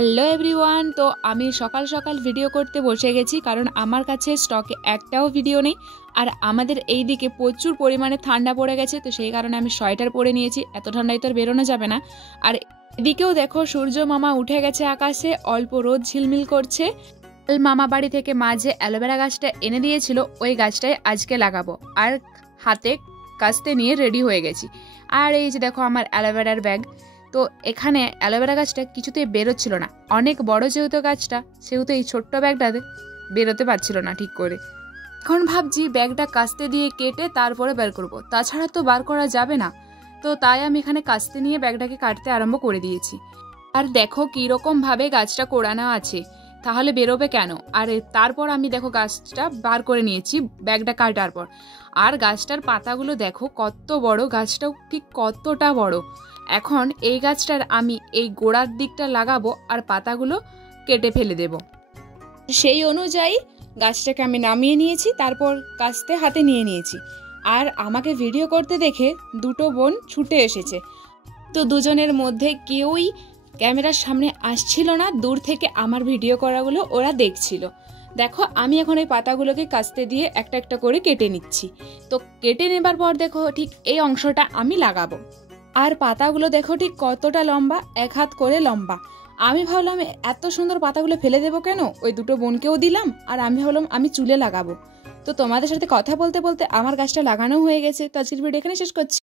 Hello everyone. তো আমি সকাল সকাল ভিডিও করতে বসে গেছি, কারণ আমার কাছে স্টকে একটাও ভিডিও নেই। আর আমাদের এই দিকে প্রচুর পরিমাণে ঠান্ডা পড়ে গেছে, তো সেই কারণে আমি সোয়েটার পরে নিয়েছি। এত ঠান্ডায় তো আর বেরোনো যাবে না। আর এদিকেও দেখো সূর্য মামা উঠে গেছে আকাশে, অল্প রোদ ঝিলমিল করছে। মামা বাড়ি থেকে মা যে অ্যালোভেরা গাছটা এনে দিয়েছিল, ওই গাছটাই আজকে লাগাবো। আর হাতে কাস্তে নিয়ে রেডি হয়ে গেছি। আর এই যে দেখো আমার অ্যালোভেরার ব্যাগ। তো এখানে অ্যালোভেরা গাছটা কিছুতেই বেরোচ্ছিল না, অনেক বড় যেহেতু গাছটা, সেহেতু এই ছোট্ট ব্যাগটাতে বেরোতে পারছিল না ঠিক করে। এখন ভাবছি ব্যাগটা কাস্তে দিয়ে কেটে তারপরে বের করব, তাছাড়া তো বার করা যাবে না। তো তাই আমি এখানে কাস্তে নিয়ে ব্যাগটাকে কাটতে আরম্ভ করে দিয়েছি। আর দেখো কীরকম ভাবে গাছটা কোড়ানো আছে, তাহলে বেরোবে কেন। আর তারপর আমি দেখো গাছটা বার করে নিয়েছি ব্যাগটা কাটার পর। আর গাছটার পাতাগুলো দেখো কত বড়, গাছটাও ঠিক কতটা বড়। এখন এই গাছটার আমি এই গোড়ার দিকটা লাগাবো আর পাতাগুলো কেটে ফেলে দেব। সেই অনুযায়ী গাছটাকে আমি নামিয়ে নিয়েছি, তারপর কাস্তে হাতে নিয়ে নিয়েছি। আর আমাকে ভিডিও করতে দেখে দুটো বোন ছুটে এসেছে। তো দুজনের মধ্যে কেউই ক্যামেরার সামনে আসছিল না, দূর থেকে আমার ভিডিও করাগুলো ওরা দেখছিল। দেখো আমি এখন এই পাতাগুলোকে কাস্তে দিয়ে একটা একটা করে কেটে নিচ্ছি। তো কেটে নেবার পর দেখো ঠিক এই অংশটা আমি লাগাবো। আর পাতাগুলো দেখো ঠিক কতটা লম্বা, 1 হাত করে লম্বা। আমি ভাবলাম এত সুন্দর পাতাগুলো ফেলে দেবো কেন, ওই দুটো বোনকেও দিলাম। আর আমি ভাবলাম আমি চুলে লাগাবো। তো তোমাদের সাথে কথা বলতে বলতে আমার গাছটা লাগানো হয়ে গেছে। তো আজকের ভিডিও এখানে শেষ করছি।